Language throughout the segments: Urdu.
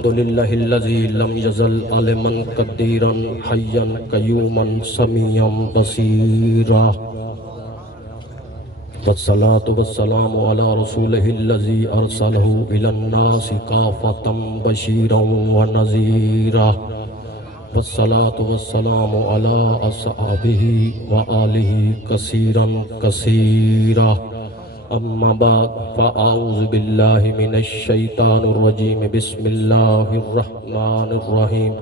الحمد لله الذي لم يزل عالما قديرا حيا قيوما سميعا بصيرا والصلاة والسلام على رسوله الذي أرسله إلى الناس كافة بشيرا ونذيرا والصلاة والسلام على أصحابه وآله كثيرا كثيرا أما بعد فأعوذ بالله من الشيطان الرجيم بسم الله الرحمن الرحيم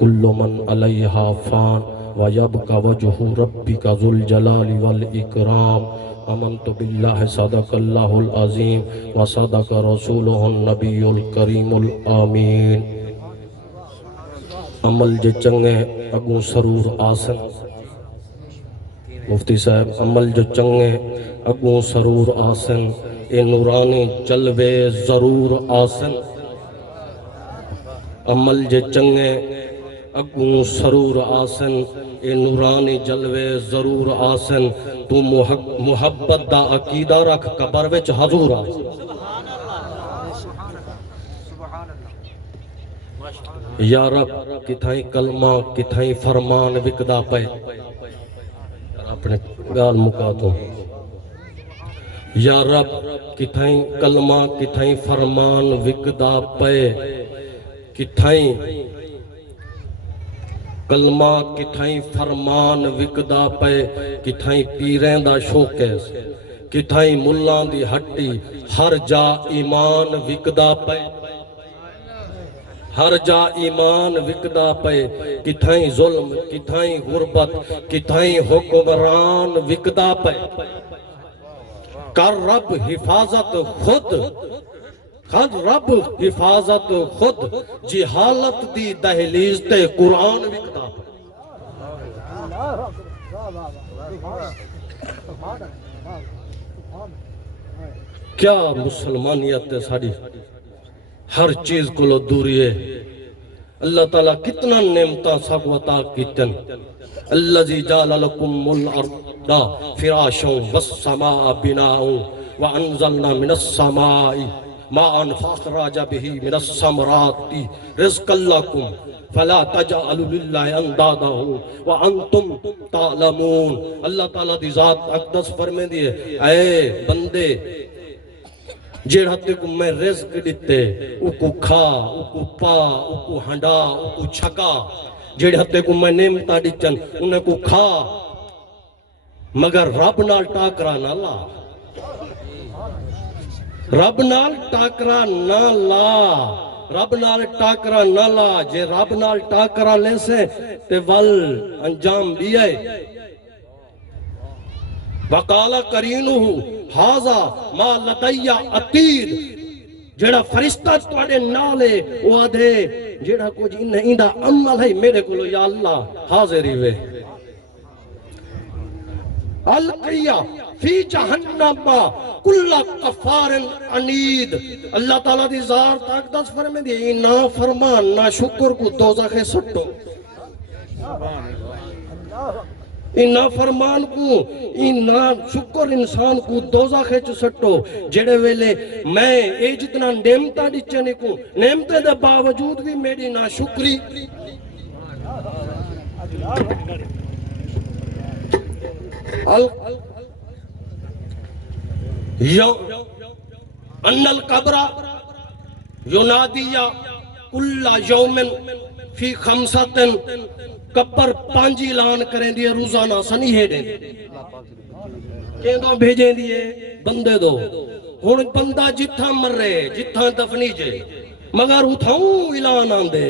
كل من عليها فان ويبقى وجه ربك ذو الجلال والإكرام آمنت بالله صدق الله العظيم وصدق رسوله النبي الكريم الآمين عمل جے چنگے اگوں سرور آسن مفتی صاحب عمل جو چنگے اگوں سرور آسن اے نورانی جلوے ضرور آسن عمل جے چنگے اگوں سرور آسن اے نورانی جلوے ضرور آسن تو محبت دا عقیدہ رکھ قبر وچ حضور آسن یا رب کتھائیں کلمہ کتھائیں فرمان وکدا پے اپنے گال مکا دوں یا رب کتھائیں کلمہ کتھائیں فرمان وکدا پے کتھائیں کلمہ کتھائیں فرمان وکدا پے کتھائیں پیریں دا شوکیس کتھائیں ملان دی ہٹی ہر جا ایمان وکدا پے ہر جا ایمان وکدا پے کتھائیں ظلم کتھائیں غربت کتھائیں حکمران وکدا پے کر رب حفاظت خود رب حفاظت خود جہالت دی دہلیز تے قرآن وکدا پے کیا مسلمانیت ہے ساری ہر چیز کو لو دوری ہے اللہ تعالیٰ کتنا نعمتاں سب عطا کیتن الذی جعل لکم الارض فراشا والسماء بناء وانزلنا من السماء ماء فاخرج به من الثمرات رزقا لکم فلا تجعلوا للہ اندادا وانتم تعلمون اللہ تعالیٰ دی ذات اقدس فرمے دیئے اے بندے جیڑ ہتے کو میں رزق دیتے او کو کھا او کو پا او کو ہنڈا او کو چھکا جیڑ ہتے کو میں نعمتہ دیچن انہیں کو کھا مگر رب نال ٹاکرا نہ لا رب نال ٹاکرا نہ لا رب نال ٹاکرا نہ لا جے رب نال ٹاکرا لے سے تے ول انجام دیئے وقال قرینہ ہاذا ما لدی عتید جیڑا فرشتہ تواڈے نالے او آدھے جیڑا کچھ انہیں دا عمل ہے میرے کولو یا اللہ حاضری وے القیہ فی جہنم کل کفار عنید اللہ تعالیٰ دی ذات اقدس فرمے دی نا فرمان نا شکر کو دوزخ سٹو نا فرمان کو نا شکر انسان کو دوزخ سٹو جڑے ویلے میں اے جتنا نعمتہ ڈچنے کو نعمتہ دے باوجود بھی میری نا شکری ان القبر ینادیا کل یوم فی خمسطن قبر پانچ اعلان کریں دیئے روزانہ سنیہے دیں کہندوں بھیجیں دیئے بندے دو ہون بندہ جتھا مر رہے جتھا دفنی جے مگر اتھاؤں اعلان آن دے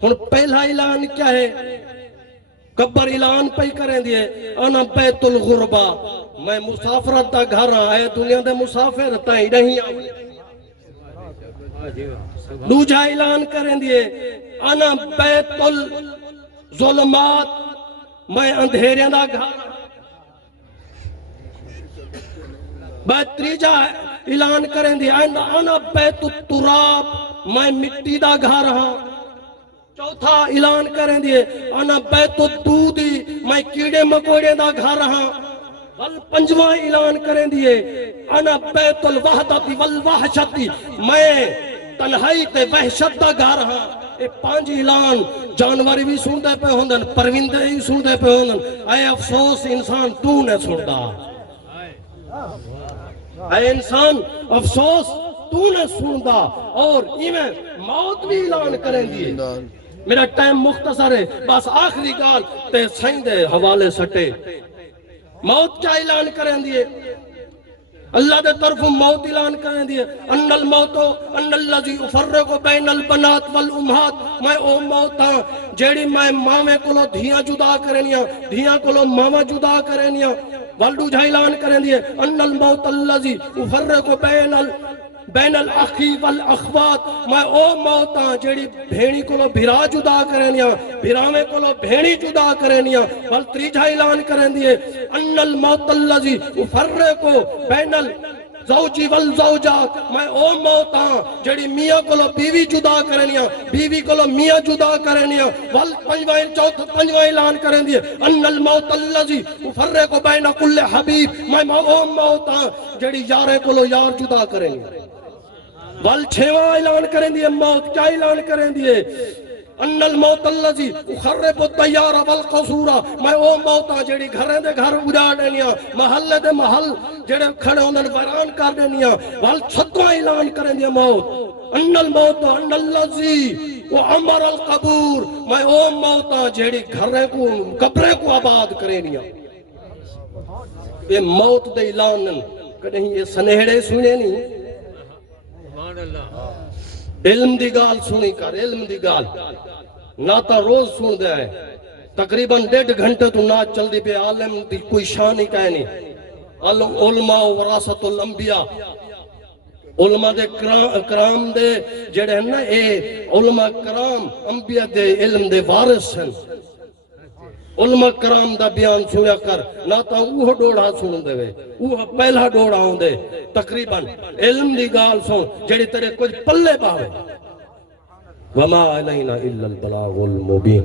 ہون پہلا اعلان کیا ہے قبر اعلان پہ کریں دیئے انا بیت الغربہ میں مسافرت دا گھر آئے دنیا دے مسافر تائیں نہیں آؤں دوجہ اعلان کریں دیئے انا بیت الظلمات میں اندھیریاں دا گھر بیت تریجہ اعلان کریں دیئے انا بیت التراب میں مٹی دا گھر ہاں چوتھا اعلان کریں دیئے انا بیت الدودی میں کیڑے مکوڑے دا گھر ہاں پنجواں اعلان کریں دیئے انا بیت الوحدتی والوحشتی میں تنہائی تے وحشت دا گھر ہاں اے پانچ اعلان جانور بھی سن دے پہ ہوندن پرندے ہی سن دے پہ ہوندن اے افسوس انسان تو نے سندا اے انسان افسوس تو نے سندا اور ایویں موت بھی اعلان کریں دیئے میرا ٹائم مختصر ہے بس آخری گال تے سائیں دے حوالے سٹے موت کیا اعلان کریں دیئے اللہ دے طرف موت اعلان کریں دیئے ان الموتو ان اللذی افرق بین البنات والامہات میں او موت ہاں جیڑی میں ماوے کولو دھیاں جدا کرنیاں دھیاں کولو ماما جدا کرنیاں والدو جا اعلان کریں دیئے ان الموت اللذی افرق بین الاخی والاخوات میں او موت ہاں جیڑی بھیڑی کولو بھرا جدا کرنیاں بھراوے کولو بھیڑی جدا کرنیاں والتریجہ اعلان کریں دیئے ان الموت اللذی افرق بین زوجی والزوجات میں او موت ہاں جڑی میاں کولو بیوی جدا کرنیاں بیوی کولو میاں جدا کرنیاں پنجوائیں اعلان کریں دیئے ان الموت اللذی افرق بین کل حبیب میں او موت ہاں جڑی یارے کولو یار جدا کرنیاں چھواں اعلان کریں دیئے موت کیا اعلان کریں دیئے ان الموت اللذی اخرب الطیار والقصورہ میں او موتا جیڑی گھریں دے گھر اجا دینیاں محلے دے محل جیڑے کھڑے ہوندن ویران کر دینیاں چھتواں اعلان کریں دیئے موت ان الموت ان اللذی وعمر القبور میں او موتا جیڑی گھریں کو قبریں کو آباد کرینیاں یہ موت دے اعلان کہیں یہ سنہڑے سنے نہیں علم دی گال سنی کر علم دی گال ناتا روز سن دے آئے تقریباً 1.5 گھنٹے تو نات چل دی پہ عالم دی کوئی شان ہی کہنی علماء وراثت الانبیاء علماء دے کرام دے جڑے ہیں نا اے علماء کرام انبیاء دے علم دے وارث ہیں علماء کرام دا بیان سنیا کر ناتا اوہ ڈوڑا سن دے وے اوہ پہلا ڈوڑا ہوں دے تقریباً علم دی گال سن جڑی تیرے کچھ پلے پاوے وما علینا الا البلاغ المبین